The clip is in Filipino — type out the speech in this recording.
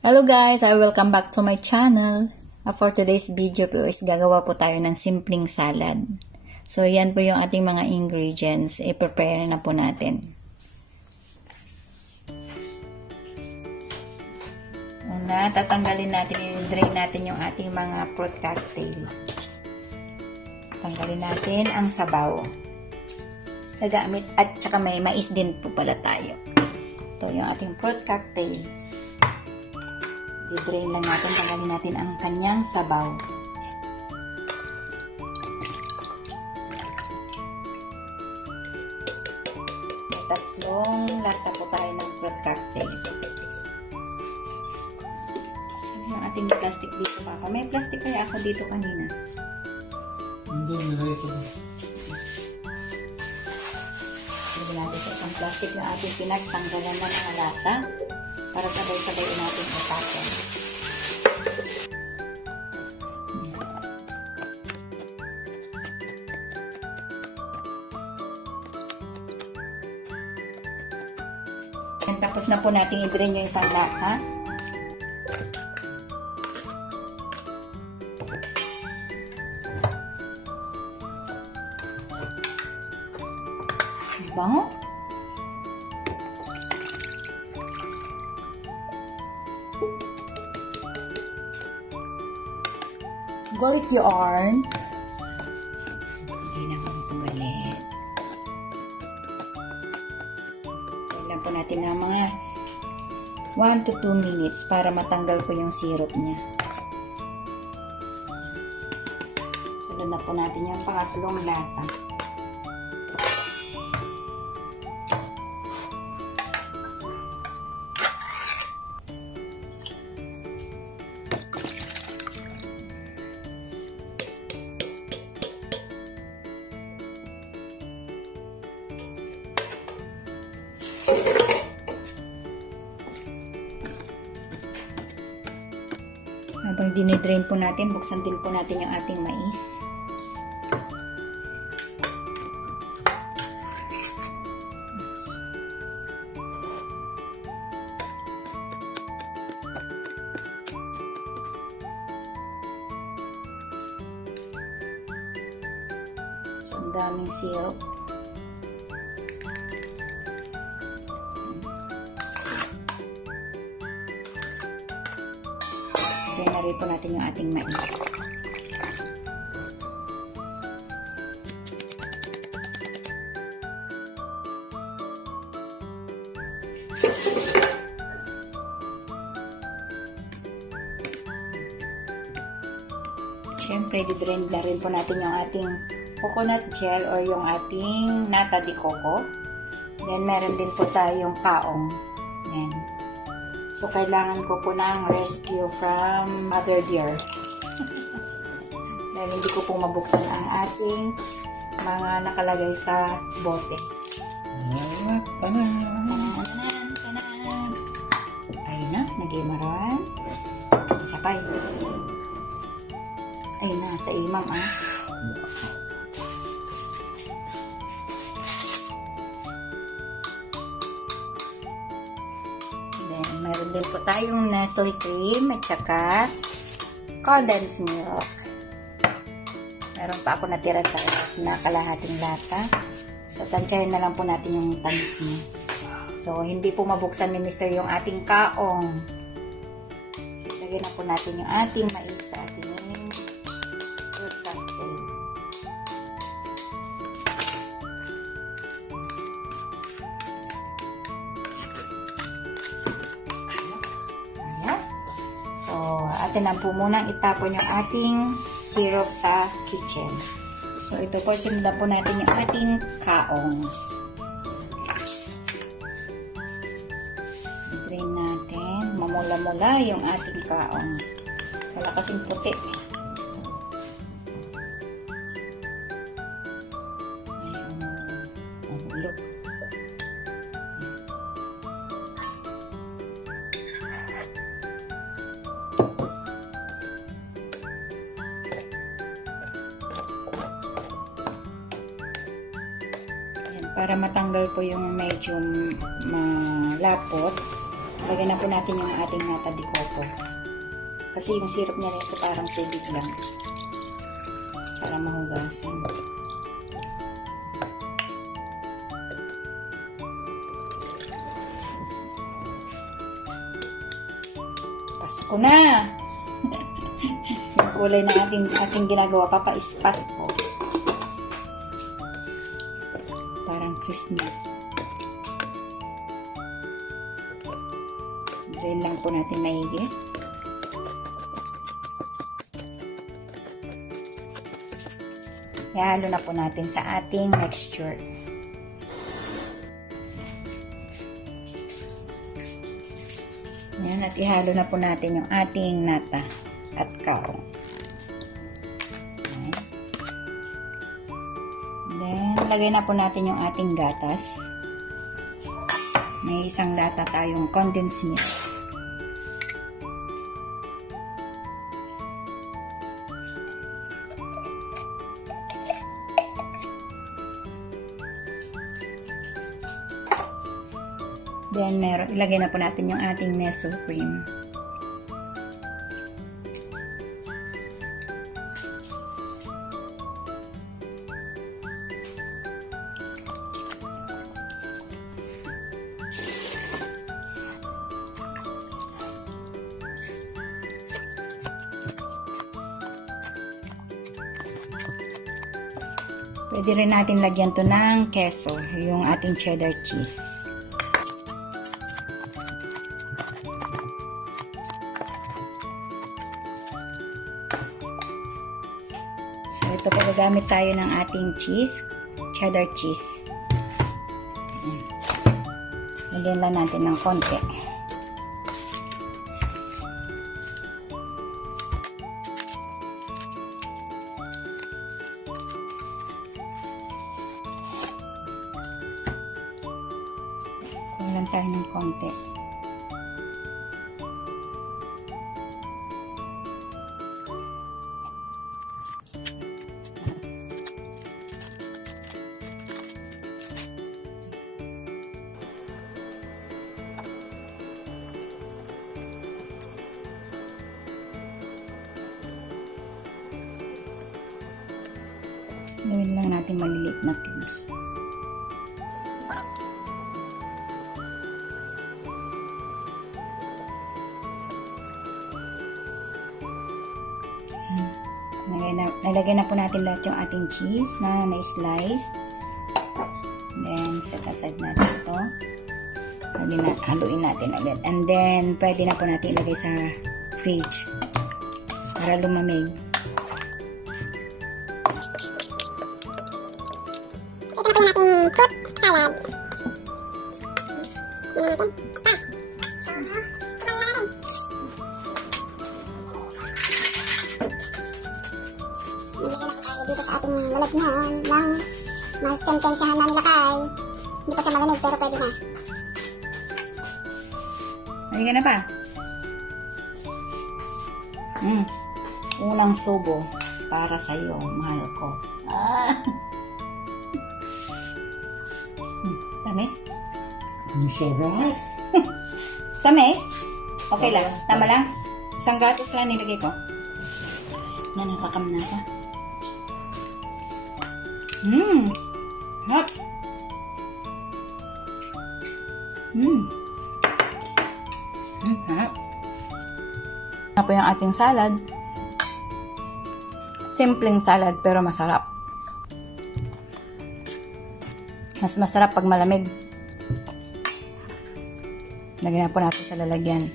Hello guys, I welcome back to my channel. For today's video po is gagawa po tayo ng simpleng salad. So yan po yung ating mga ingredients. I-prepare na po natin. Una, tatanggalin natin, i-drain natin yung ating mga fruit cocktail. Tanggalin natin ang sabaw. Gagamit at saka may mais din po pala tayo. Ito yung ating fruit cocktail. I-drain lang natin, tanggalin natin ang kanyang sabaw. May tatlong lata po tayo ng fruit cocktail. Sabi yung ating plastic dito pa ako. May plastic kaya ako dito kanina. Hindi, nilagay ito. Sabi natin sa isang plastic na ating pinagtanggalan na mga lata. Para sabay-sabay natin itapon. Tapos na po natin i-drain yung isang lata. Bango? Gulit yarn. Hindi na kami tumalit. Kailan po natin ng mga 1 to 2 minutes para matanggal po yung syrup niya. Sunod na po natin yung pangatlong lata. Habang dinidrain po natin, buksan din po natin yung ating mais. So, ang daming syrup. Generate po natin yung ating mais. Siyempre, di-drain na rin po natin yung ating coconut gel or yung ating nata de coco. Then, meron din po tayong kaong. Yan. So, kailangan ko po ng rescue from Mother Dear. Dahil hindi ko po mabuksan ang ating mga nakalagay sa bote. Tanan! Ay na, nagimaran. Sapay. Ay na, taimam ah. Meron din po tayong Nestle cream at saka condensed milk. Meron pa ako natira sa kalahating lata. So, tansyahin na lang po natin yung tamis niya. So, hindi po mabuksan ni Mr. yung ating kaong. So, lagyan na po natin yung ating mais sa ating fruit cocktail. Atin na po munang itapon yung ating syrup sa kitchen. So, ito po, simulan po natin yung ating kaong. I-drain natin. Mamula-mula yung ating kaong. Wala kasing puti. Ayun. Look. Para matanggal po yung medyo malapot, Lagyan na po natin yung ating nata de coco. Kasi yung syrup niya rin ito parang tubig lang. Para mahugasan. Pasko na! Yung kulay na ating ginagawa, papa-ispas po. Parang Christmas. Drain lang po natin maigi. Ihalo na po natin sa ating mixture. Yan, at ihalo na po natin yung ating nata at kaong. Then, lagay na po natin yung ating gatas. May isang lata tayong condensed milk. Then, ilagay na po natin yung ating Nestle cream. Pwede rin natin lagyan to ng queso, yung ating cheddar cheese. So, ito po gagamit tayo ng ating cheese, cheddar cheese. Lagyan lang natin ng konti. Kulang tayo ng konti. Gawin lang natin maliliit na cubes. Nalagay na po natin lahat yung ating cheese na na-slice. Then, set aside natin ito. Haluin natin ulit. And then, pwede na po natin ilagay sa fridge para lumamig. Ito na po yung ating fruit salad. Tingnan natin. Dito sa ating lalagyan ng mas sentensyahan na nilakay. Hindi pa siya malamig pero pwede na. Halika na pa. Unang subo para sa iyo, mahal ko. Tamis? Ang sarap. Tamis? Okay lang. Tama lang. Isang gatas lang nilagay ko. Nakakam na pa. Hot. Hot. Ano po yung ating salad? Simpleng salad pero masarap. Mas masarap pag malamig. Lagyan na po natin sa lalagyan.